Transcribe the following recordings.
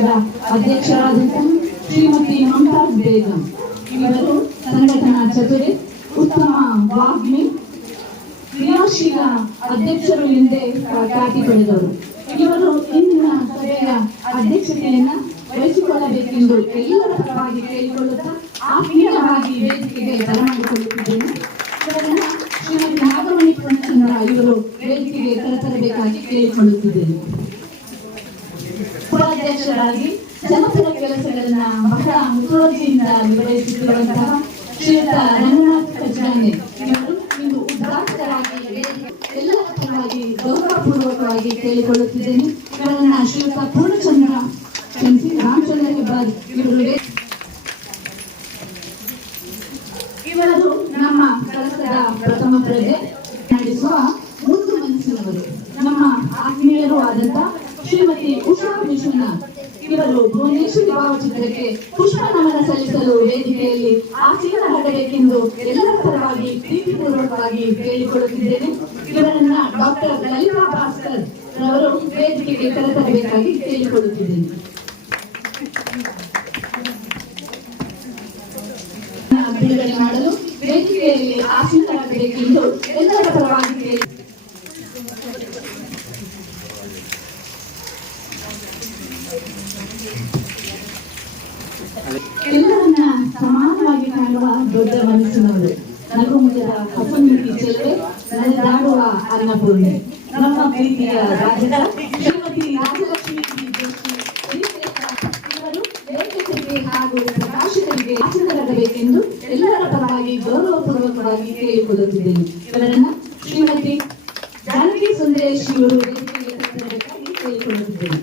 ಘಟಕದ ಅಧ್ಯಕ್ಷರಾದಂತಹ ಶ್ರೀಮತಿ ಮಮತಾಜ್ ಬೇಗಂ. ಇವರು ಸಂಘಟನಾ ಚತುರೆ ಉತ್ತಮ ವಾಗ್ಮಿ, ಕ್ರಿಯಾಶೀಲ ಅಧ್ಯಕ್ಷರು ಎಂದೇ ಖ್ಯಾತಿ ಪಡೆದವರು. ಇವರು ಇಂದಿನ ಸಭೆಯ ಅಧ್ಯಕ್ಷತೆಯನ್ನ ವಹಿಸಿಕೊಳ್ಳಬೇಕೆಂದು ಎಲ್ಲರ ಪರವಾಗಿ ಕೇಳಿಕೊಳ್ಳುತ್ತಾ ಆತ್ಮೀಯವಾಗಿ ವೇದಿಕೆಗೆ ಬರಮಾಡಿಕೊಳ್ಳುತ್ತಿದ್ದೇನೆ ಇವರನ್ನ ಶ್ರೀಮತಿ ನಾಗಮಣಿ ಪೂರ್ಣಚಂದ್ರ ಇವರು ವೇದಿಕೆಗೆ ಕರೆತರಬೇಕಾಗಿ ಕೇಳಿಕೊಳ್ಳುತ್ತಿದ್ದೇನೆ. ಉಪಾಧ್ಯಕ್ಷರಾಗಿ ಜನಪದ ಕೆಲಸಗಳನ್ನ ಬಹಳ ಮುತುವರ್ಜಿಯಿಂದ ನಿರ್ವಹಿಸುತ್ತಿರುವಂತಹ ಶ್ರೀಯುತ ರಂಗನಾಥ್ ಖಜಾನೆ ಇವರು ಇಂದು ಎಲ್ಲ ಗೌರವಪೂರ್ವಕವಾಗಿ ಕೇಳಿಕೊಳ್ಳುತ್ತಿದ್ದೇನೆ. ಇವರನ್ನ ಶ್ರೀಯುತ ಪೂರ್ಣಚಂದ್ರ ಕ್ಷಮಿಸಿ, ರಾಮಚಂದ್ರ ಹೆಬ್ಬಾರ್ ಇವರು ನಮ್ಮ ಕೆಲಸದ ಪ್ರಥಮ ಪ್ರಜೆ. ನಡೆಸುವ ಮುಂದು ಮನಸ್ಸಿನವರು. ನಮ್ಮ ಆತ್ಮೀಯರು ಆದಂತ ಶ್ರೀಮತಿ ವಿಶ್ವನಾಥ್ ಇವರು ಭುವನೇಶ್ವರಿ ಭಾವಚಿತ್ರಕ್ಕೆ ಪುಷ್ಪ ನಮನ ಸಲ್ಲಿಸಲು ವೇದಿಕೆಯಲ್ಲಿ ಆಸೀನ ಹರಡಬೇಕೆಂದು ಎಲ್ಲರ ಪರವಾಗಿ ಪ್ರೀತಿಪೂರ್ವಕವಾಗಿ ಕೇಳಿಕೊಳ್ಳುತ್ತಿದ್ದೇನೆ ಚೆಲುವೆ ನಡೆದಾಡುವ ಅನ್ನಪೂರ್ಣೆ, ನಮ್ಮ ಪ್ರೀತಿಯ ರಾಜ್ಯದ ಶ್ರೀಮತಿ ರಾಜಲಕ್ಷ್ಮಿ ಇವರು ಲೇಖಕರಿಗೆ ಹಾಗೂ ಪ್ರಕಾಶಕರಿಗೆ ಆಸನರಾಗಬೇಕೆಂದು ಎಲ್ಲರ ಪರವಾಗಿ ಗೌರವಪೂರ್ವಕವಾಗಿ ಕೇಳಿಕೊಳ್ಳುತ್ತಿದ್ದೇನೆ ಇವರನ್ನ ಶ್ರೀಮತಿ ಜಾನಕಿ ಸುಂದರೇಶ್ ಇವರು ವೇದಿಕೆಗೆ ಕರೆತರಬೇಕಾಗಿ ಕೇಳಿಕೊಳ್ಳುತ್ತಿದ್ದೇನೆ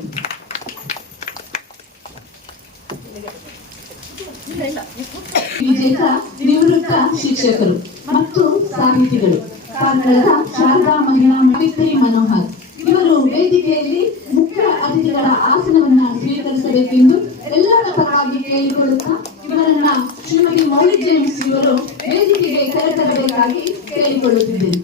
ವಿಜೇತ ನಿವೃತ್ತ ಶಿಕ್ಷಕರು ಮತ್ತು ಸಾಹಿತಿಗಳು ಕನ್ನಡದ ಶಾರದಾ ಮಹಿಳಾ ಕವಿತ್ರಿ ಮನೋಹರ್ ಇವರು ವೇದಿಕೆಯಲ್ಲಿ ಮುಖ್ಯ ಅತಿಥಿಗಳ ಆಸನವನ್ನ ಸ್ವೀಕರಿಸಬೇಕೆಂದು ಎಲ್ಲರ ಪರವಾಗಿ ಕೇಳಿಕೊಳ್ಳುತ್ತಾ ಇವರನ್ನ ಶ್ರೀಮತಿ ಮೌಲಿ ಜೇಮ್ಸ್ ಇವರು ವೇದಿಕೆಗೆ ಕರೆತರಬೇಕಾಗಿ ಕೇಳಿಕೊಳ್ಳುತ್ತಿದ್ದೇನೆ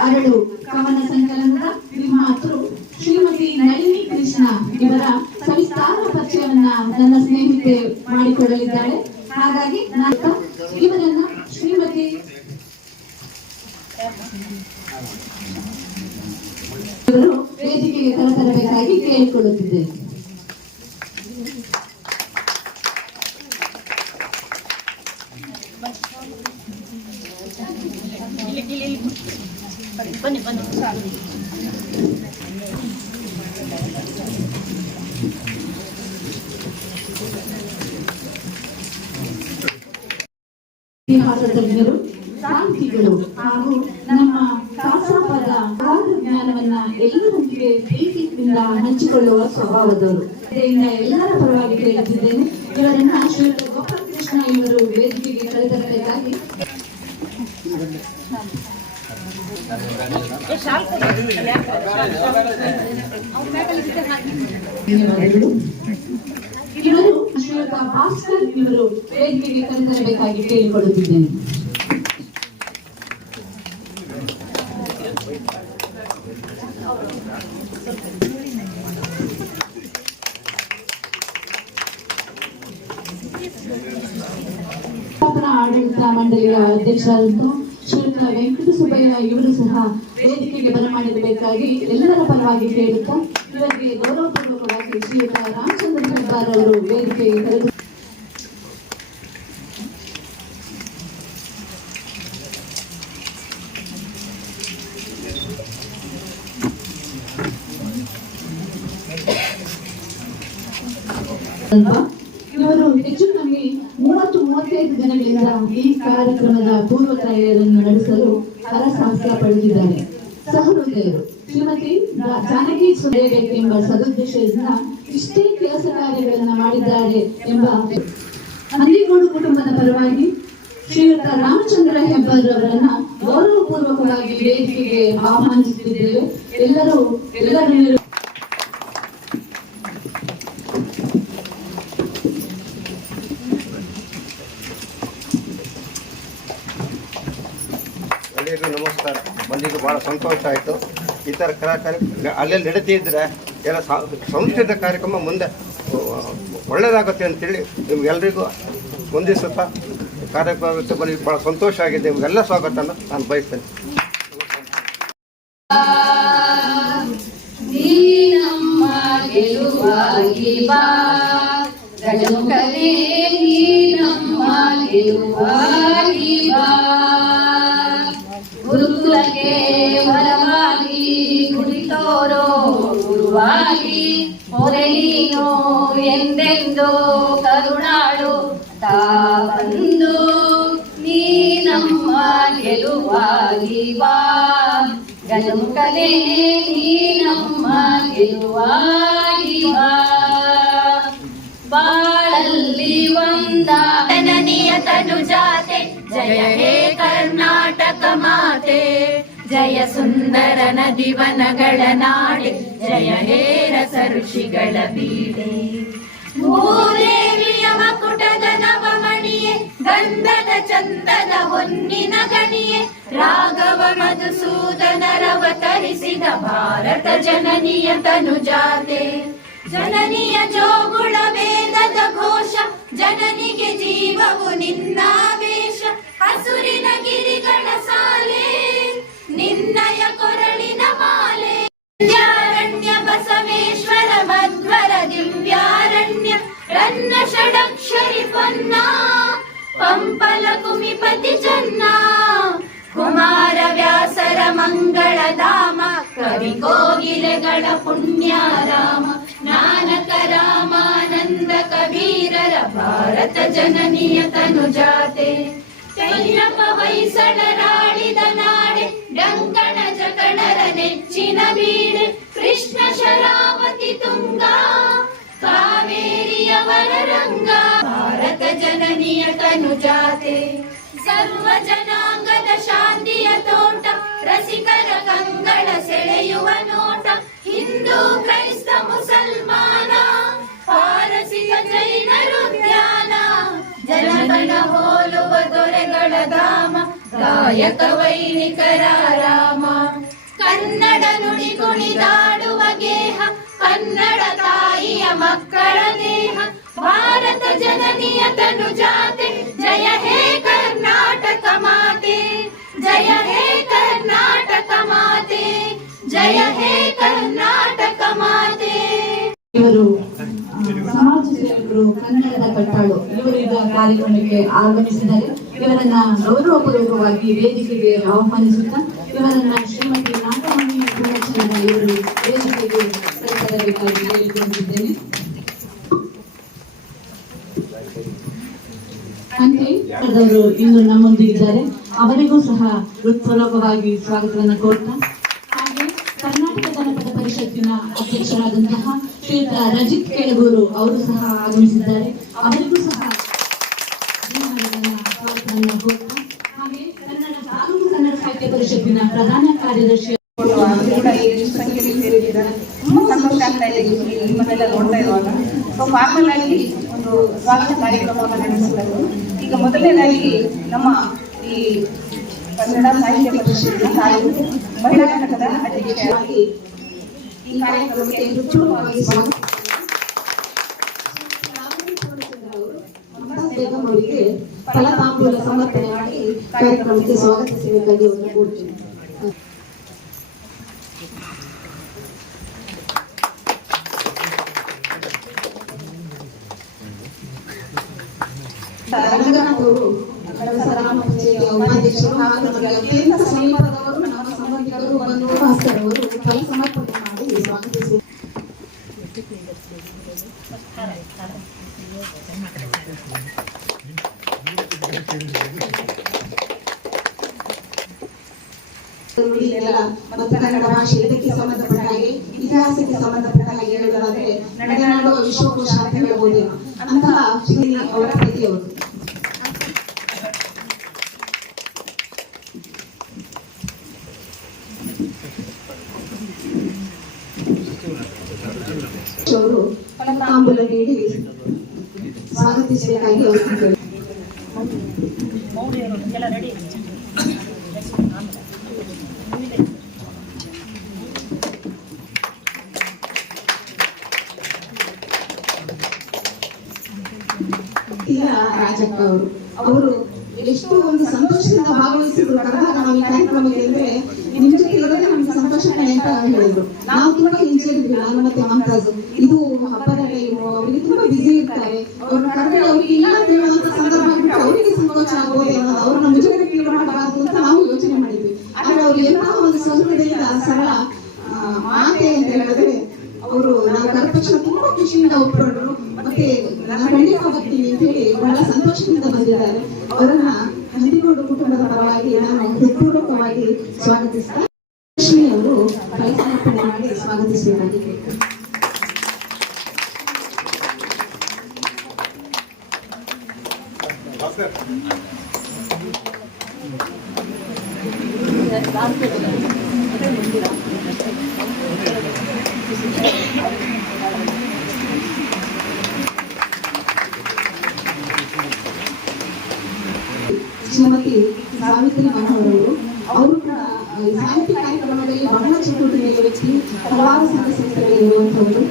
ಅರಳು ಕವನ ಸಂಕಲನದ ಮಾತೃ ಶ್ರೀಮತಿ ನಳಿನಿ ಕೃಷ್ಣ ಇವರ ಸವಿಸ್ತಾರ ಪರಿಚಯವನ್ನ ನನ್ನ ಸ್ನೇಹಿತೆ ಮಾಡಿಕೊಡಲಿದ್ದಾಳೆ ಹಾಗಾಗಿ ನಾನು ಇವರನ್ನ ಶ್ರೀಮತಿ ಇವರು ವೇದಿಕೆಗೆ ಕರೆತರಬೇಕಾಗಿ ಕೇಳಿಕೊಳ್ಳುತ್ತಿದ್ದೇನೆ ಬನ್ನಿ ಬನ್ನಿ ಇತಿಹಾಸ ತಜ್ಞರು ಸಾಹಿತಿಗಳು ಹಾಗೂ ನಮ್ಮ ಅಗಾಧ ಜ್ಞಾನವನ್ನ ಎಲ್ಲರೊಂದಿಗೆ ಪ್ರೀತಿಯಿಂದ ಹಂಚಿಕೊಳ್ಳುವ ಸ್ವಭಾವದವರು. ಎಲ್ಲರ ಪರವಾಗಿ ಕೇಳುತ್ತಿದ್ದೇನೆ. ಇವರನ್ನ ಶ್ರೀಯುತ ಗೋಪಾಲಕೃಷ್ಣ ಇವರು ವೇದಿಕೆಗೆ ಕರೆತರಬೇಕಾಗಿ. ಇವರು ಶ್ರೀಯುತ ಭಾಸ್ಕರ್ ಇವರು ವೇದಿಕೆಗೆ ಕರೆತರಬೇಕಾಗಿ ಕೇಳಿಕೊಳ್ಳುತ್ತಿದ್ದೇನೆ ಆಡಳಿತ ಮಂಡಳಿಯ ಅಧ್ಯಕ್ಷರಾದಂತಹ ಶ್ರೀಯುತ ವೆಂಕಟ ಸುಬ್ಬಯ್ಯ ಇವರು ಸಹ ವೇದಿಕೆಗೆ ಬರಮಾಡಿರಬೇಕಾಗಿ ಎಲ್ಲರ ಪರವಾಗಿ ಕೇಳುತ್ತಾ ಇವರಿಗೆ ಗೌರವಪೂರ್ವಕವಾಗಿ ಶ್ರೀಯುತ ರಾಮಚಂದ್ರ ಹೆಬ್ಬಾರ್ ಅವರು ಅಲ್ವಾ? ಇವರು ಹೆಚ್ಚು ಕಮ್ಮಿ ಮೂವತ್ತು ಮೂವತ್ತೈದು ದಿನಗಳಿಂದ ಈ ಕಾರ್ಯಕ್ರಮದ ಪೂರ್ವ ತಯಾರಿಯನ್ನು ನಡೆಸಲು ಹರಸಾಹಸ ಪಡೆದಿದ್ದಾರೆ ಸಹೃದಯರು ಶ್ರೀಮತಿ ಜಾನಕಿ ಸುರೇಬೇಕೆಂಬ ಸದುದ್ದೇಶದಿಂದ ಇಷ್ಟೇ ಕೆಲಸ ಕಾರ್ಯಗಳನ್ನ ಮಾಡಿದ್ದಾರೆ ಎಂಬ ಹಂದಿಗೋಡು ಕುಟುಂಬದ ಪರವಾಗಿ ಶ್ರೀಯುತ ರಾಮಚಂದ್ರ ಹೆಬ್ಬಾರ್ರವರನ್ನ ಗೌರವಪೂರ್ವಕವಾಗಿ ವೇದಿಕೆಗೆ ಆಹ್ವಾನಿಸುತ್ತಿದ್ದೇವೆ. ಎಲ್ಲರೂ ಎಲ್ಲರೂ ನಮಸ್ಕಾರ. ಬಂದಿದ್ದು ಬಹಳ ಸಂತೋಷ ಆಯಿತು. ಈ ಥರ ಕಲಾ ಅಲ್ಲೆಲ್ಲಿ ನಡೀತಿದ್ರೆ ಎಲ್ಲ ಸಂಸ್ಕೃತ ಕಾರ್ಯಕ್ರಮ ಮುಂದೆ ಒಳ್ಳೆಯದಾಗುತ್ತೆ ಅಂತೇಳಿ ನಿಮ್ಗೆಲ್ರಿಗೂ ಮುಂದಿಸುತ್ತಾ ಕಾರ್ಯಕ್ರಮಕ್ಕೆ ಬಂದು ಭಾಳ ಸಂತೋಷ ಆಗಿದೆ. ನಿಮಗೆಲ್ಲ ಸ್ವಾಗತನ ನಾನು ಬಯಸ್ತೇನೆ. ಗೆಲುವಾಗಿ ಬಾ. ಗುರುವಾಗಿ ನೀನು ಎಂದೆಂದು ಕರುಣಾಳು, ತಾ ಬಂದು ನೀನಮ್ಮ ಗೆಲುವಾಗಿ ಬಾ. ನೀ ನೀನಮ್ಮ ಗೆಲುವಾಗಿ ಬಾ. ಬಾಳಲ್ಲಿ ಒಂದ ಜನನಿಯ ತನುಜಾತೆ, ಜಯ ಹೇ ಕರ್ನಾಟಕ ಮಾತೆ. ಜಯ ಸುಂದರ ನದಿವನಗಳ ನಾಡೆ, ಜಯ ಹೇ ರಸ ಋಷಿಗಳ ಬೀಡೆ. ಭೂದೇವಿಯ ಮಕುಟದ ನವಮಣಿಯೇ, ಗಂಧದ ಚಂದದ ಹೊನ್ನಿನ ಗಣಿಯೇ, ರಾಘವ ಮಧುಸೂದನರವತರಿಸಿದ ಭಾರತ ಜನನಿಯ ತನುಜಾತೆ. ಜನನಿಯ ಜೋಗುಳ ವೇದದ ಘೋಷ, ಜನನಿಗೆ ಜೀವವು ನಿನ್ನಾವೇಶ, ಹಸುರಿನ ಗಿರಿಗಳ ಬಸವೇಶ್ವರ ಮಧ್ವರ ದಿವ್ಯಾರಣ್ಯ, ರನ್ನ ಷಡಕ್ಷರಿ ಪೊನ್ನ, ಪಂಪಲ ಕುಮಿಪತಿ ಚನ್ನ, ಕುಮಾರ ವ್ಯಾಸರ ಮಂಗಳ ಧಾಮ ಕವಿ ಕೋಗಿಲೆಗಳ ಪುಣ್ಯಾರಾಮ ನಾನಕ ರಾಮಾನಂದ ಕಬೀರರ ಭಾರತ ಜನನಿಯ ತನುಜಾತೆ. ಕೈಯಪ್ಪ ಹೊಯ್ಸಳರಾಳಿದ ನಾಡೆ ಡಂಕಣ ಜಕಣರ ನೆಚ್ಚಿನ ಬೀಡೆ ಕೃಷ್ಣ ಶರಾವತಿ ತುಂಗ, ಕಾವೇರಿಯವರ ರಂಗ, ಭಾರತ ಜನನಿಯ ತನುಜಾತೆ ಸರ್ವ ಜನಾಂಗದ ಶಾಂತಿಯ ತೋಟ, ರಸಿಕರ ಕಂಗಳ ಸೆಳೆಯುವ ನೋಟ, ಹಿಂದೂ ಕ್ರೈಸ್ತ ಮುಸಲ್ಮಾನ, ಪಾರಸಿಕ ಜೈನರು ಧ್ಯಾನ ಜನಗಣ ಹೋಲುವ ದೊರೆಗಳ ಧಾಮ, ಗಾಯಕ ವೈನಿಕರ ರಾಮ. ಕನ್ನಡ ನುಡಿ ಕುಣಿದಾಡುವ ಗೇಹ, ಕನ್ನಡ ತಾಯಿಯ ಮಕ್ಕಳ ದೇಹ. ಭಾರತ ಜನನಿಯ ತನು ಜಾತೆ ಜಯ ಹೇ ಕರ್ನಾಟಕ ಮಾತೆ. ಜಯ ಹೇ ಕರ್ನಾಟಕ ಮಾತೆ. ಜಯ ಹೇ ಕರ್ನಾಟಕ ಮಾತೆ. ಸಮಾಜ ಸೇವಕರು ಕನ್ನಡದ ಕಟ್ಟಾಳು. ಇವರಿದ್ದ ಕಾರ್ಯಕ್ರಮಕ್ಕೆ ಆಗಮಿಸಿದ್ದಾರೆ. ಇವರನ್ನ ಗೌರವಪೂರ್ವಕವಾಗಿ ವೇದಿಕೆಗೆ ಆಹ್ವಾನಿಸುತ್ತಾ ಇವರನ್ನ ಶ್ರೀಮತಿ ನಾಗಮಣಿ ಪೂರ್ಣಚಂದ್ರ ಇವರು ವೇದಿಕೆಗೆ ಕರೆತರಬೇಕಾಗಿ ಕೇಳಿಕೊಂಡಿದ್ದೇನೆ. ಅಂತೆಯೇ ಇಂದು ನಮ್ಮೊಂದಿಗಿದ್ದಾರೆ. ಅವರಿಗೂ ಸಹ ಹೃತ್ಪೂರ್ವಕವಾಗಿ ಸ್ವಾಗತವನ್ನು ಕೋರ್ತಾ. ಹಾಗೆ ಕರ್ನಾಟಕ ಜನಪದ ಪರಿಷತ್ತಿನ ಅಧ್ಯಕ್ಷರಾದಂತಹ ರಜಿತ್ ಕೆಳಗೂರು ಅವರು ಸಹ ಆಗಮಿಸಿದ್ದಾರೆ. ಅವರಿಗೂ ಸಹ ಹಾಗೆ ಕನ್ನಡ ಕಾನೂನು ಕನ್ನಡ ಸಾಹಿತ್ಯ ಪರಿಷತ್ತಿನ ಪ್ರಧಾನ ಕಾರ್ಯದರ್ಶಿ ನೋಡ್ತಾ ಇರುವಾಗ ಸೊ ಒಂದು ಸ್ವಾಗತ ಕಾರ್ಯಕ್ರಮವನ್ನು ನಡೆಸಿದರು ಈಗ ಮೊದಲನೇದಾಗಿ ನಮ್ಮ ಈ ಕನ್ನಡ ಸಾಹಿತ್ಯ ಪರಿಷತ್ತಿನ ತಾಲೂಕು ಮಹಿಳಾ ಘಟಕದ ಅಧ್ಯಕ್ಷರಾಗಿ ಈ ಕಾರ್ಯಕ್ರಮಕ್ಕೆ ಸ್ವಾಗತ ಬೇಗಂ ಅವರಿಗೆ ಫಲತಾಂಬೂಲ ಸಮರ್ಪಣೆ ಮಾಡಿ ಕಾರ್ಯಕ್ರಮಕ್ಕೆ ಸ್ವಾಗತಿಸಬೇಕಾಗಿ ಒಂದು ಕೋರ್ತೀನಿ ರಂಗನಾಥ್ ಅವರು ಕಳಸರಾಮ ಪಂಚಾಯಿತಿಯ ಉಪಾಧ್ಯಕ್ಷರು ಹಾಗೂ ನಮಗೆ ಅತ್ಯಂತ ಸಮೀಪದವರು ನಮ್ಮ ಸಂಬಂಧಿಕರು ಬಂಧು ಭಾಸ್ಕರವರು ಫಲ ಸಮರ್ಪಣೆ ಮಾಡಿ ಸ್ವಾಗತಿಸಿ ಇಲ್ಲೆಲ್ಲ ಮತ್ತು ಕನ್ನಡ ಭಾಷೆ ಭಾಷೆ ಇದಕ್ಕೆ ಸಂಬಂಧಪಟ್ಟ ಹಾಗೆ ಇತಿಹಾಸಕ್ಕೆ ಸಂಬಂಧಪಟ್ಟ ಹಾಗೆ ಹೇಳುವುದಾದ್ರೆ ವಿಶ್ವಕೋಶ ಅಂತ ಹೇಳ್ಬೋದು ಅಂತಹ ಅವರ ಪತಿಯವರು ಅವರು ತಾಂಬೂಲ ನೀಡಿ ಸ್ವಾಗತಿಸಬೇಕಾಗಿ ಅವರು ಕೇಳಿದರು. ತೀರ ರಾಜಕ್ಕ ಅವರು ಅವರು ಎಷ್ಟು ಒಂದು ಸಂತೋಷದಿಂದ ಭಾಗವಹಿಸಿದ್ರು ಕರೆದಾಗ ನಾವು ಈ ಕಾರ್ಯಕ್ರಮಕ್ಕೆ ಅಂದ್ರೆ ನಿಮ್ ಜೊತೆ ಇರೋದೇ ನಮ್ಗೆ ಸಂತೋಷ ಕಣೆ ಅಂತ ಹೇಳಿದ್ರು ನಾವು ತುಂಬಾ ಹಿಂಜರಿದ್ವಿ ನಾನು ಮತ್ತೆ ಮಮತಾಜ್ ಇದು ಹಬ್ಬದ ಟೈಮು ಅವರಿಗೆ ತುಂಬಾ ಬಿಸಿ ಇರ್ತಾರೆ ಅವ್ರನ್ನ ಕರೆದ್ರೆ ಅವ್ರಿಗೆ ಇಲ್ಲ ಅಂತ ಹೇಳುವಂತ ಸಂದರ್ಭ ಆಗ್ಬಿಟ್ಟು ಅವರಿಗೆ ಸಂಕೋಚ ಆಗ್ಬೋದೇನೋ ಅವ್ರನ್ನ ಮುಜುಗರ ಫೀಲ್ ಮಾಡಬಾರ್ದು ಅಂತ ನಾವು ಯೋಚನೆ ಮಾಡಿದ್ವಿ ಆದ್ರೆ ಅವ್ರು ಎಂತಹ ಒಂದು ಸೌಹೃದಯದ ಸರಳ ಆ, ಮಾತೆ ಅಂತ ಹೇಳಿದ್ರೆ ಅವರು ನಾವು ಕರೆದ ತಕ್ಷಣ ತುಂಬಾ ಖುಷಿಯಿಂದ ಒಪ್ಪಿಕೊಂಡ್ರು ಮತ್ತೆ ಖಂಡಿತ ಅಂತ ಹೇಳಿ ಬಹಳ ಸಂತೋಷದಿಂದ ಬಂದಿದ್ದಾರೆ. ಅವರನ್ನ ಹಂದಿಗೋಡು ಕುಟುಂಬದ ಪರವಾಗಿ ನಾನು ಹೃತ್ಪೂರ್ವಕವಾಗಿ ಸ್ವಾಗತಿಸ್ತಾ ಲಕ್ಷ್ಮಿ ಅವರು ಫಲಸಮರ್ಪಣೆ ಮಾಡಿ ಸ್ವಾಗತಿಸಬೇಕಾಗಿ ಸಾಹಿತ್ಯ ಕಾರ್ಯಕ್ರಮದಲ್ಲಿ ಬಹಳ ಚಟುವಟಿಕೆಯ ವ್ಯಕ್ತಿ ಹಲವಾರು ಸಂಘ ಸಂಸ್ಥೆಗಳಲ್ಲಿ ಇರುವಂತವರು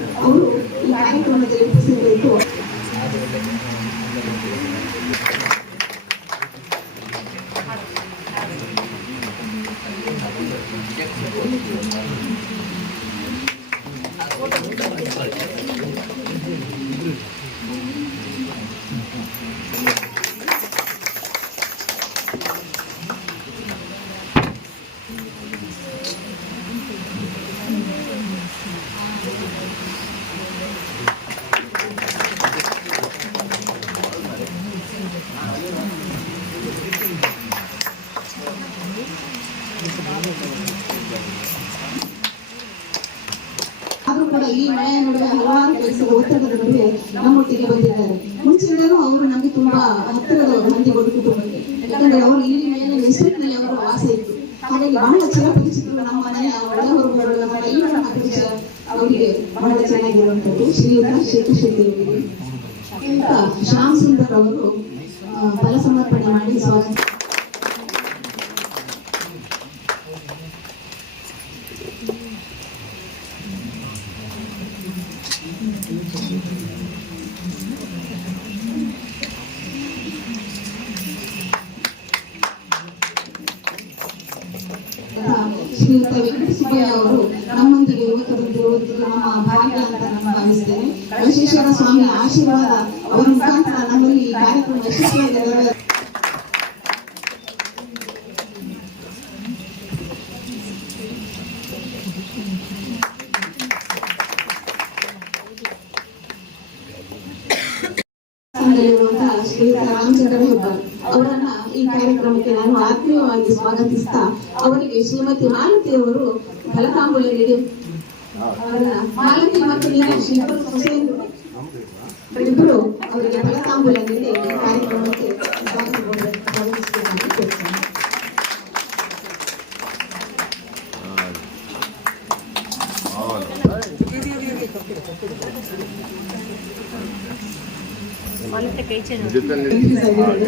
ಕೂಡ ಈ ಮಳೆಯ ನಡುವೆ ಹಲವಾರು ಕೆಲಸದ ಒತ್ತಡದ ನಡುವೆ ನಮ್ಮೊಟ್ಟಿಗೆ ಬಂದಿದ್ದಾರೆ. ಮುಂಚಿನಿಂದಲೂ ಅವರು ನಮಗೆ ತುಂಬಾ ಹತ್ತಿರದ ಹಂದಿಗೋಡು ಕುಟುಂಬಕ್ಕೆ ಯಾಕಂದ್ರೆ ಅವರು ಇಲ್ಲಿ ಮೇಲೆ ಎಸ್ಟೇಟ್ನಲ್ಲಿ ಅವರ ವಾಸ ಇತ್ತು. ಹಾಗಾಗಿ ಬಹಳ ಚಿರಪರಿಚಿತರು ನಮ್ಮ ಮನೆಯ ಒಳ ನಮ್ಮ ಎಲ್ಲರ ಪರಿಚಯ ಅವರಿಗೆ ಬಹಳ ಚೆನ್ನಾಗಿರುವಂತದ್ದು ಶ್ರೀಯುತ ಶೆಟ್ಟಿ ಅವರಿಗೆ. ಇಂಥ ಶ್ಯಾಮ್ ಸುಂದರ್ ಅವರು ಫಲ ಸಮರ್ಪಣೆ ಮಾಡಿ ಸ್ವಾಗತ ಶ್ರೀಯುತ ವೆಂಕಟ ಸುಬ್ಬಯ್ಯ ಅವರು ನಮ್ಮೊಂದಿಗೆ ಯುವಕರೊಂದಿಗೆ ನಮ್ಮ ಭಾಗ್ಯ ಅಂತ ನಾನು ಭಾವಿಸ್ತೇನೆ ವಿಶ್ವೇಶ್ವರ ಸ್ವಾಮಿ ಆಶೀರ್ವಾದ. ಅವರ ಮುಖಾಂತರ ನಮ್ಮಲ್ಲಿ ಈ ಕಾರ್ಯಕ್ರಮ ಯಶಸ್ವಿಯಾಗಿ ಅವರನ್ನ ಈ ಕಾರ್ಯಕ್ರಮಕ್ಕೆ ನಾನು ಆತ್ಮೀಯವಾಗಿ ಸ್ವಾಗತಿಸ್ತಾ ಅವರಿಗೆ ಶ್ರೀಮತಿ ಮಾಲತಿ ಅವರು ಫಲತಾಂಬೂಲ ನೀಡಿ. ಮಾಲತಿ ಮತ್ತು ಸೊಸೆಯರು ಇಬ್ಬರು ಅವರಿಗೆ ಫಲತಾಂಬೂಲ ನೀಡಿ ಈ ಕಾರ್ಯಕ್ರಮಕ್ಕೆ ಸ್ವಾಗತಗೊಂಡು ಸ್ವಾಗತಿಸಬೇಕಾಗಿ ಕೋರುತ್ತೇನೆ.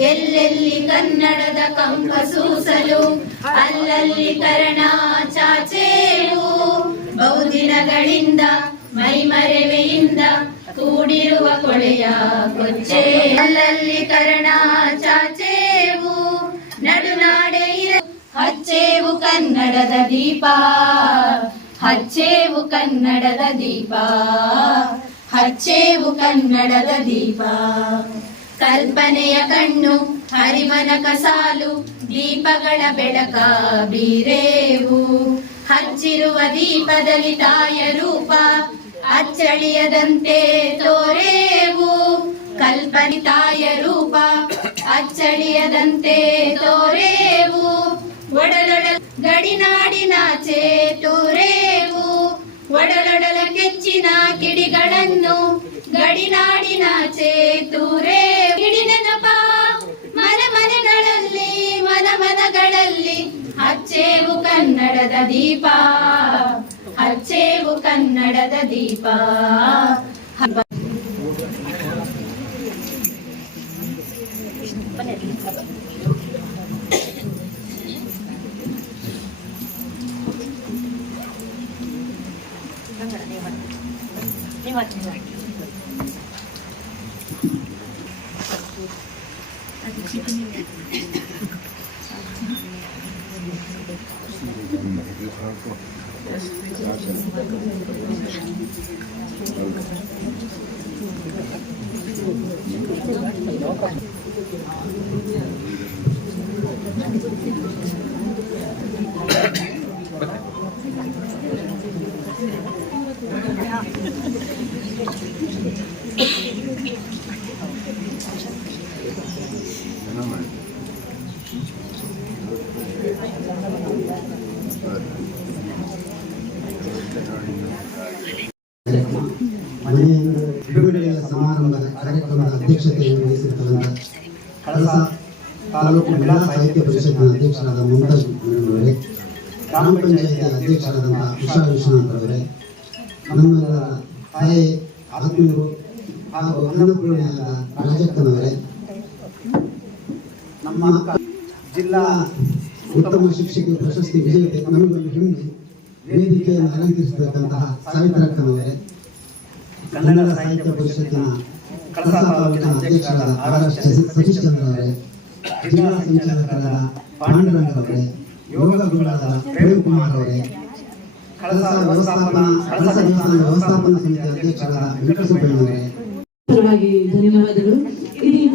ಎಲ್ಲೆಲ್ಲಿ ಕನ್ನಡದ ಕಂಪ ಸೂಸಲು ಅಲ್ಲಲ್ಲಿ ಕರ್ಣ ಚಾಚೇವು ಬಹುದಿನಗಳಿಂದ, ಮೈಮರೆವೆಯಿಂದ ಕೂಡಿರುವ ಕೊಳೆಯ ಕೊಚ್ಚೆ. ಅಲ್ಲಲ್ಲಿ ಕರ್ಣ ಚಾಚೇವು ನಡುನಾಡೆ ಹಚ್ಚೇವು ಕನ್ನಡದ ದೀಪ, ಹಚ್ಚೇವು ಕನ್ನಡದ ದೀಪ, ಹಚ್ಚೇವು ಕನ್ನಡದ ದೀಪ. ಕಲ್ಪನೆಯ ಕಣ್ಣು, ಹರಿವನ ಕಸಾಲು, ದೀಪಗಳ ಬೆಳಕ ಬೀರೇವು. ಹಚ್ಚಿರುವ ದೀಪದಲ್ಲಿ ತಾಯ ರೂಪ, ಅಚ್ಚಳಿಯದಂತೆ ತೋರೇವು. ಕಲ್ಪನೆ ತಾಯ ರೂಪ, ಅಚ್ಚಳಿಯದಂತೆ ತೋರೇವು. ಒಡಲೊಡ ಗಡಿನಾಡಿನಾಚೆ ತೋರೇವು. ಒಡಲೊಡಲ ಕೆಚ್ಚಿನ ಕಿಡಿಗಳನ್ನು ಗಡಿನಾಡಿನ ತೂರೇ ಕಿಡಿ ನೆನಪ, ಮನ ಮನೆಗಳಲ್ಲಿ, ಮನ ಮನಗಳಲ್ಲಿ, ಹಚ್ಚೇವು ಕನ್ನಡದ ದೀಪ, ಹಚ್ಚೇವು ಕನ್ನಡದ ದೀಪ. hoạch ಕಳಸ ತಾಲೂಕು ಮಹಿಳಾ ಸಾಹಿತ್ಯ ಪರಿಷತ್ನ ಅಧ್ಯಕ್ಷರಾದ ಮುಮ್ತಾಜ್ ಅವರೇ ಗ್ರಾಮ ಪಂಚಾಯಿತಿ ಅಧ್ಯಕ್ಷರಾದಂಥ ಉಷಾ ವಿಶ್ವನಾಥ್ ಅವರೇ ನಮ್ಮೆಲ್ಲರ ತಾಯಿ ಆತ್ಮೀಯರು ಹಾಗೂ ಅನ್ನಪೂರ್ಣೆಯಾದ ರಾಜಕ್ಕನವರೇ ನಮ್ಮ ಜಿಲ್ಲಾ ಉತ್ತಮ ಶಿಕ್ಷಕಿ ಪ್ರಶಸ್ತಿ ವಿಜೇತೆ ನಮಗೊಂದು ಹೆಮ್ಮೆ ವೇದಿಕೆಯನ್ನು ಅಲಂಕರಿಸತಕ್ಕಂತಹ ಸಾವಿತ್ರಕ್ಕನವರೇ ಕನ್ನಡ ಸಾಹಿತ್ಯ ಪರಿಷತ್ತಿನ ಕಳಸಾ ತಾಲೂಕಿನ ಅಧ್ಯಕ್ಷರಾದ ಆರ್ ಸತೀಶ್ ಅವರೇ ಜಿಲ್ಲಾ ಸಂಚಾಲಕರಾದ ಪಾಂಡುರಂಗರವರೇ ಯೋಗ ಗುರುಗಳಾದ ಪ್ರೇಮಕುಮಾರ್ ಅವರೇ ಕಳಸ ವ್ಯವಸ್ಥಾಪನಾ, ಕಳಸ ದೇವಸ್ಥಾನ ವ್ಯವಸ್ಥಾಪನಾ ಸಮಿತಿ ಅಧ್ಯಕ್ಷರಾದ ವೆಂಕಟಸುಬ್ಬಯ್ಯನವರೇ ಪರವಾಗಿ ಧನ್ಯವಾದಗಳು. ಇದೀಗ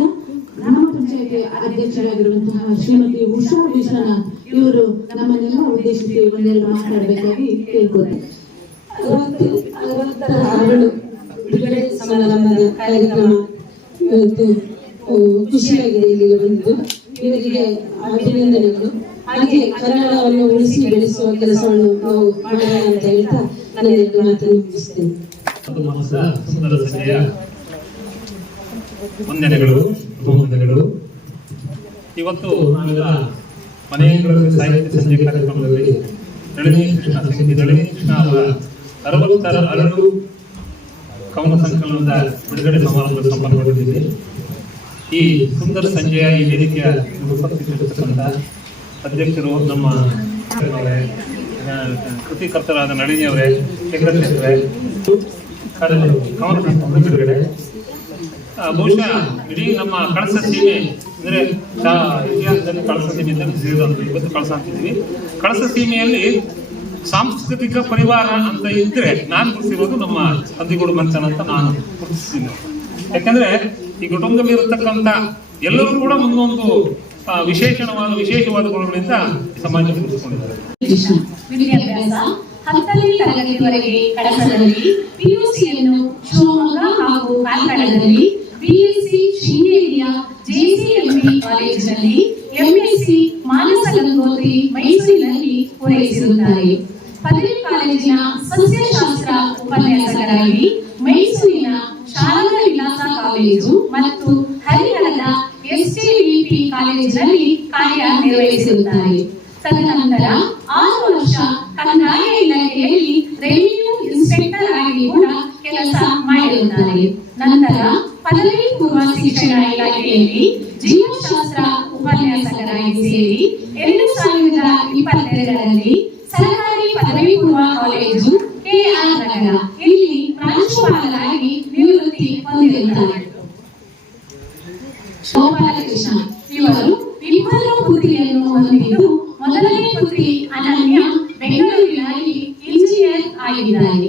ಗ್ರಾಮ ಪಂಚಾಯತಿ ಅಧ್ಯಕ್ಷರಾಗಿರುವಂತಹ ಶ್ರೀಮತಿ ಉಷಾ ವಿಶ್ವನಾಥ್ ಇವರು ನಮ್ಮನ್ನೆಲ್ಲ ಉದ್ದೇಶಿಸಿ ಒಂದೆರಡು ಮಾತಾಡಬೇಕಾಗಿ ಕೇಳ್ಕೊತಾರೆ ಅರವತ್ತು ಅರವತ್ತರ ಅರಳು ಬಿಡುಗಡೆ ಸಮಾರಂಭದ ಕಾರ್ಯಕ್ರಮ, ಇವತ್ತು ಖುಷಿಯಾಗಿದೆ ಇಲ್ಲಿಗೆ ಇವರಿಗೆ ಅಭಿನಂದನೆಗಳು. ಹಾಗೆ ಕನ್ನಡವನ್ನು ಉಳಿಸಿ ಬೆಳೆಸುವ ಕೆಲಸವನ್ನು ನಾವು ಮಾಡೋಣ ಅಂತ ಹೇಳ್ತಾ ನನ್ನ ಮಾತನ್ನು ಮುಗಿಸ್ತೇನೆ. ವಂದನೆಗಳು ಇವತ್ತು ನಾವೆಲ್ಲ ಮನೆಗಳಲ್ಲಿ ಸಾಹಿತ್ಯ ಸಂಜೆ ಕಾರ್ಯಕ್ರಮದಲ್ಲಿ ನಳಿನಿ ಕೃಷ್ಣ ಸಂಗೀತ ಕೃಷ್ಣ ಅವರ ಅರವತ್ತರ ಅರಳು ಕವನ ಸಂಕಲನದ ಬಿಡುಗಡೆ ಸಮಾರಂಭ ಸಂಪನ್ನಗೊಂಡಿದೆ ಈ ಸುಂದರ ಸಂಜೆಯ ಈ ವೇದಿಕೆಯ ಉಪಸ್ಥಿತಿರತಕ್ಕಂಥ ಅಧ್ಯಕ್ಷರು, ನಮ್ಮ ಕೃತಿಕರ್ತರಾದ ನಳಿನಿ ಅವರೇ ಸೆಕ್ರೆಟರಿ ಅವರೇ ಕಾರ್ಯ- ಕವನ ಸಂಕಲನದ ಬಿಡುಗಡೆ ಬಹುಶಃ ಇಡೀ ನಮ್ಮ ಕಳಸ ಸೀಮೆ, ಅಂದರೆ ಇತಿಹಾಸದಲ್ಲಿ ಕಳಸ ಸೀಮೆ ಅಂತ ಇವತ್ತು ಕಳಸ ಹಾಕಿದ್ದೀವಿ ಕಳಸ ಸೀಮೆಯಲ್ಲಿ ಸಾಂಸ್ಕೃತಿಕ ಪರಿವಾರ ಅಂತ ಇದ್ರೆ ನಾನು ಗುರುತಿರೋದು ನಮ್ಮ ಹಂದಿಗೋಡು ಮಂಚನ ಅಂತ ನಾನು ಗುರುತಿಸ್ತೀನಿ ಯಾಕಂದ್ರೆ ಈ ಕುಟುಂಬದಲ್ಲಿ ಇರತಕ್ಕಂತ ಎಲ್ಲರೂ ಕೂಡ ಒಂದೊಂದು ವಿಶೇಷಣವಾದ, ವಿಶೇಷವಾದ ಗುಣಗಳಿಂದ ಸಮಾಜ ಗುರುತಿಸ್ಕೊಂಡಿದ್ದಾರೆ ಹತ್ತನೇ ತರಗತಿವರೆಗೆ ಕಳಸದಲ್ಲಿ ಪಿಯುಸಿಯನ್ನು ಶಿವಮೊಗ್ಗ ಹಾಗೂ ಕಾಲ್ಕಡದಲ್ಲಿ ಬಿಎಸ್ಸಿ ಶೃಂಗೇರಿಯ ಜೆಸಿಎಂಬಿ ಕಾಲೇಜಿನಲ್ಲಿ ಎಂಎಸ್ಸಿ night. ಇವರು ಇಬ್ಬರು ಪುತ್ರಿಯನ್ನು ಹೊಂದಿದ್ದು ಮೊದಲನೇ ಪುತ್ರಿ ಅನನ್ಯ ಬೆಂಗಳೂರಿನಲ್ಲಿ ಇಂಜಿನಿಯರ್ ಆಗಿದ್ದಾರೆ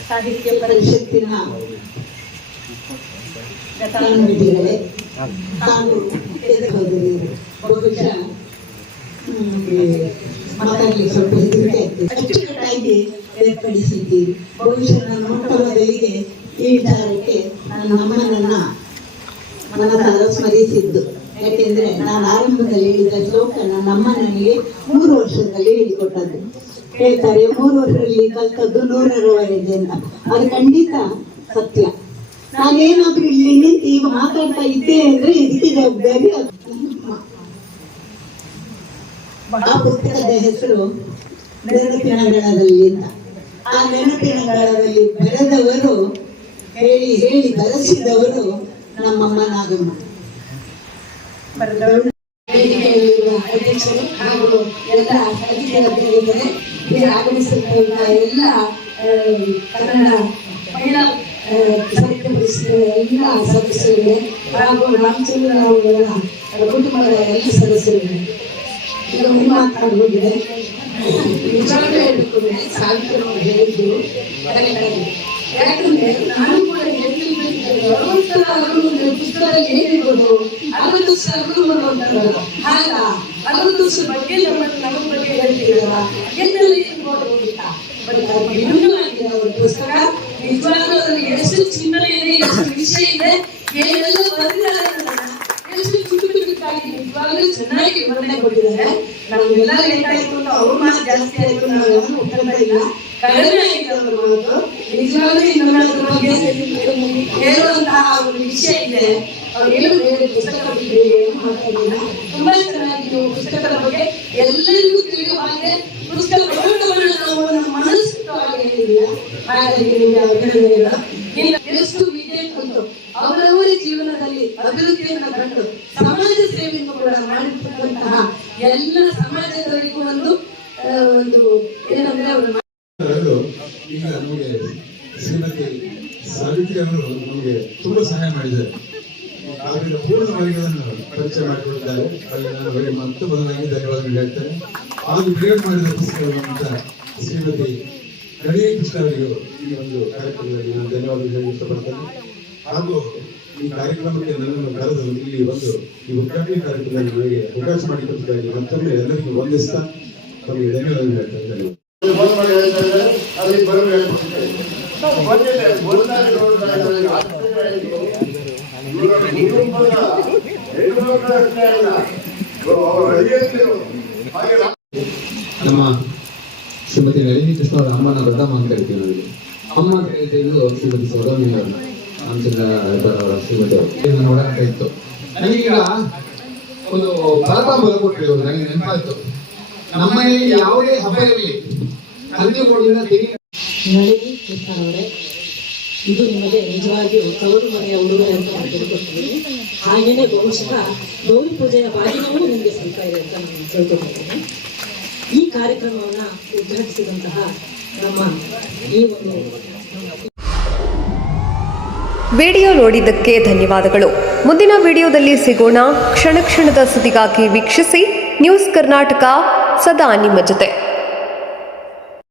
ಸಾಹಿತ್ಯ ಪರಿಷತ್ತಿನ ಫಲಾನುಭವಿಗಳೇ ಹಾಗೂ ಸಹೋದರಿಯರೇ, ಬಹುಶಃ ನಿಮಗೆ ಮಾತಾಡ್ಲಿಕ್ಕೆ ಸ್ವಲ್ಪ ಹೆದರಿಕೆ ಆಗ್ತದೆ ಅಚ್ಚುಕಟ್ಟಾಗಿ ಏರ್ಪಡಿಸಿದ್ದೀರಿ ಬಹುಶಃ ನನ್ನ ಮೊಟ್ಟ ಮೊದಲಿಗೆ ಈ ವಿಚಾರಕ್ಕೆ ನನ್ನ ಅಮ್ಮನನ್ನ ಮನಸಾರ ಸ್ಮರಿಸಿದ್ದು ಯಾಕೆಂದ್ರೆ ನಾನು ಆರಂಭದಲ್ಲಿ ಹೇಳಿದ ಶ್ಲೋಕ ನನ್ನ ಅಮ್ಮ ನನಗೆ ಮೂರು ವರ್ಷದಲ್ಲಿ ಹೇಳಿಕೊಟ್ಟದ್ದು ವರ್ಷದಲ್ಲಿ ಕಲ್ತದ್ದು ನೂರರವರೆಗೆ ಅಂತ ಅದು ಖಂಡಿತ ಸತ್ಯ. ನಾನೇನಾದ್ರೂ ಇಲ್ಲಿ ನಿಂತು ಈಗ ಮಾತಾಡ್ತಾ ಇದ್ದೆ ಅಂದ್ರೆ ಇದಕ್ಕೆ ಜವಾಬ್ದಾರಿ ಆ ಪುಸ್ತಕದ ಹೆಸರು ನೆನಪಿನ ಗಳದಲ್ಲಿ ಅಂತ. ಆ ನೆನಪಿನ ಗಳದಲ್ಲಿ ಬರೆದವರು ಹೇಳಿ ಹೇಳಿ ಬರೆಸಿದವರು ನಮ್ಮಮ್ಮ ನಾಗಮ್ಮ ವೇದಿಕೆಯಲ್ಲಿರುವ ಅಧ್ಯಕ್ಷರು ಹಾಗೂ ಎಲ್ಲ ಅತಿಥಿಗಳಿದ್ದಾರೆ ಇಲ್ಲಿ ಆಗಮಿಸಿರುವ ಎಲ್ಲ ಕನ್ನಡ ಮಹಿಳಾ ಸಾಹಿತ್ಯ ಎಲ್ಲ ಸದಸ್ಯರಿಗೆ ಹಾಗೂ ರಾಮಚಂದ್ರ ಅವರ ಕುಟುಂಬದ ಎಲ್ಲ ಸದಸ್ಯರಿಗೆ ಈಗ ನಿಜವಾಗ್ಲೂ ಹೇಳ್ಬೇಕು ಸಾವಿತ್ರಿ ಹೇಳಿದ್ರು ಹೇಳಿದ್ದು correct ಯಾಕಂದ್ರೆ ನಾನು ಕೂಡ ಅವರು ಪುಸ್ತಕದಲ್ಲಿ ಏನಿರ್ಬೋದು, ಅರವತ್ತು ವರ್ಷ ಬರುವಂತರಲ್ಲ ಹಾಗ? ಅರವತ್ತು ವರ್ಷ ಬಗ್ಗೆ ನಮ್ಮ ನಮ್ಮ ಬಗ್ಗೆ ಹೇಳ್ತೀರಲ್ಲ ಎಲ್ಲೆಲ್ಲ ಇರ್ಬೋದು ಅಂತ ಪುಸ್ತಕ ಎಷ್ಟು ಚಿಂತನೆ ಇದೆ ಎಷ್ಟು ವಿಷಯ ಇದೆ ಏನೆಲ್ಲ ಬರೆದಿದ್ದಾರೆ ಎಷ್ಟು ಚಿಕ್ಕ ಚುಟುಕಾಗಿ ನಿಜವಾಗ್ಲೂ ಚೆನ್ನಾಗಿ ವಿವರಣೆ ಕೊಟ್ಟಿದ್ದಾರೆ ನಮ್ಗೆಲ್ಲ ಲೇಟ್ ಆಯ್ತು ಅಂತ ಅವ್ರ ಜಾಸ್ತಿ ಆಯ್ತು ನಾವೆಲ್ಲ ಒಪ್ಪಂತ ಇಲ್ಲ ಕಡಿಮೆ ಆಗಿದೆ ಅವ್ರ ನಿಜವಾಗ್ಲೂ ಬಗ್ಗೆ ಹೇಳುವಂತಹ ಒಂದು ವಿಷಯ ಇದೆ. ಅವ್ರು ಏನು ಪುಸ್ತಕ ಏನು ತುಂಬಾ ಪುಸ್ತಕದ ಬಗ್ಗೆ. ಎಲ್ಲರಿಗೂ ತಿಳಿಯುವ ಹಾಗೆ ಪುಸ್ತಕ ಪ್ರಬಂಧವನ್ನು ನಾವು ನಮ್ಮ ಎಷ್ಟು ವಿಜಯ ಬಂತು. ಅವರವರ ಜೀವನದಲ್ಲಿ ಅಭಿವೃದ್ಧಿಯನ್ನು ಕಂಡು ಸಮಾಜ ಸೇವೆಯನ್ನು ಕೂಡ ಮಾಡಿರ್ತಕ್ಕಂತಹ ಎಲ್ಲ ಸಮಾಜದವರಿಗೂ ಒಂದು ಆ, ಒಂದು ಏನಂದ್ರೆ ಅವರು ಅದು ಈಗ ನಮಗೆ ಶ್ರೀಮತಿ ಸಾವಿತ್ರಿ ಅವರು ನಮಗೆ ತುಂಬಾ ಸಹಾಯ ಮಾಡಿದ್ದಾರೆ ಆದ್ದರಿಂದ ಪೂರ್ಣವಾಗಿ ಅದನ್ನು ಪರಿಚಯ ಮಾಡಿಕೊಟ್ಟಿದ್ದಾರೆ ಹಾಗೆ ನಾನು ಅವರಿಗೆ ಮತ್ತೆ ಮೊದಲಾಗಿ ಧನ್ಯವಾದಗಳು ಹೇಳ್ತೇನೆ ಹಾಗೂ ಕ್ರಿಯೇಟ್ ಮಾಡಿದ ಪುಸ್ತಕವಂತ ಶ್ರೀಮತಿ ಗಣೇಶ ಕೃಷ್ಣ ಅವರಿಗೂ ಈ ಒಂದು ಕಾರ್ಯಕ್ರಮದಲ್ಲಿ ನಾನು ಧನ್ಯವಾದಗಳನ್ನು ಹೇಳಲು ಇಷ್ಟಪಡ್ತೇನೆ. ಹಾಗೂ ಈ ಕಾರ್ಯಕ್ರಮಕ್ಕೆ ನನ್ನನ್ನು ಕರೆದು ಇಲ್ಲಿ ಒಂದು ಈ ಉದ್ಘಾಟನೆ ಕಾರ್ಯಕ್ರಮದಲ್ಲಿ ನನಗೆ ಅವಕಾಶ ಮಾಡಿಕೊಟ್ಟಿದ್ದಾರೆ. ಮತ್ತೊಮ್ಮೆ ಎಲ್ಲರಿಗೂ ವಂದಿಸ್ತಾ ತಮಗೆ ಧನ್ಯವಾದಗಳು ಹೇಳ್ತೇನೆ ಧನ್ಯವಾದ ಫೋನ್ ಮಾಡಿ ಹೇಳ್ತಾ ಇದ್ದಾರೆ ಅಲ್ಲಿ ಬರೋ ಹೇಳ್ಕೊಡ್ತಾರೆ ಬಂದಿದೆ ಬಂದಾಗ ನೋಡಿದಾಗ ನನಗೆ ಆಶ್ಚರ್ಯ ಆಯಿತು ಇವರ ಕುಟುಂಬದ ಹೆಣ್ಣುಮಕ್ಕಳು ಅಷ್ಟೇ ಅಲ್ಲ ಅವರು ಅಡಿಗೆಯರು ಹಾಗೆ ನಮ್ಮ ಶ್ರೀಮತಿ ನಳಿನಿ ಕೃಷ್ಣ ಅವರ, ಅಮ್ಮನ ದೊಡ್ಡಮ್ಮ ಅಂತ ಕರಿತೀವಿ ನಾವಿಲ್ಲಿ ಅಮ್ಮ ಅಂತ ಹೇಳ್ತಾ ಇದ್ದು ಶ್ರೀಮತಿ ಸೌದಾಮಿ ಅವರು ರಾಮಚಂದ್ರ ಶ್ರೀಮತಿ ಅವರು. ಇದನ್ನ ಇತ್ತು ನನಗೀಗ ಒಂದು ಬರ್ಕೊಟ್ರಿ ಇವರು, ನನಗೆ ನೆನಪಾಯ್ತು. ನಮ್ಮಲ್ಲಿ ಯಾವುದೇ ಹಬ್ಬ ಇರಲಿ ಹಂದಿ ತೆಂಗಿನ ನಳಿನಿ ಕೃಷ್ಣನವರೇ ಇದು ನಿಮಗೆ ನಿಜವಾಗಿಯೂ ಕವರು ಮನೆಯ ಉಡುಗೊರೆ ಅಂತ ನಾನು ತಿಳ್ಕೊಳ್ತೀನಿ. ಹಾಗೆಯೇ ಬಹುಶಃ ಗೌರಿ ಪೂಜೆಯ ಬಾಗಿನವೂ ನಿಮಗೆ ಸಿಗ್ತಾ ಇದೆ ಅಂತ ನಾನು ತಿಳ್ಕೊಳ್ತೀನಿ. ಈ ಕಾರ್ಯಕ್ರಮವನ್ನು ಉದ್ಘಾಟಿಸಿದಂತಹ ನಮ್ಮ ಈ ಒಂದು ವಿಡಿಯೋ ನೋಡಿದ್ದಕ್ಕೆ ಧನ್ಯವಾದಗಳು. ಮುಂದಿನ ವಿಡಿಯೋದಲ್ಲಿ ಸಿಗೋಣ. ಕ್ಷಣ ಕ್ಷಣದ ಸುದ್ದಿಗಾಗಿ ವೀಕ್ಷಿಸಿ ನ್ಯೂಸ್ ಕರ್ನಾಟಕ, ಸದಾ ನಿಮ್ಮ ಜೊತೆ.